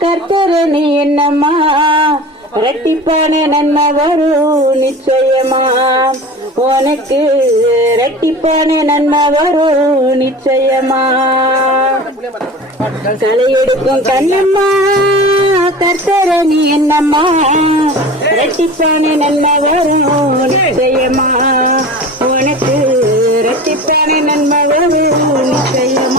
கர்த்தரு நீ என்னம்மா இரட்டிப்பான நன்மை வரும் நிச்சயமா உனக்கு இரட்டிப்பான நன்மை வரும் நிச்சயமா களை எடுக்கும் கண்ணம்மா கர்த்தரு நீ என்னம்மா இரட்டிப்பான நன்மை வரும் நிச்சயமா உனக்கு இரட்டிப்பான நன்மை வரும் நிச்சயமா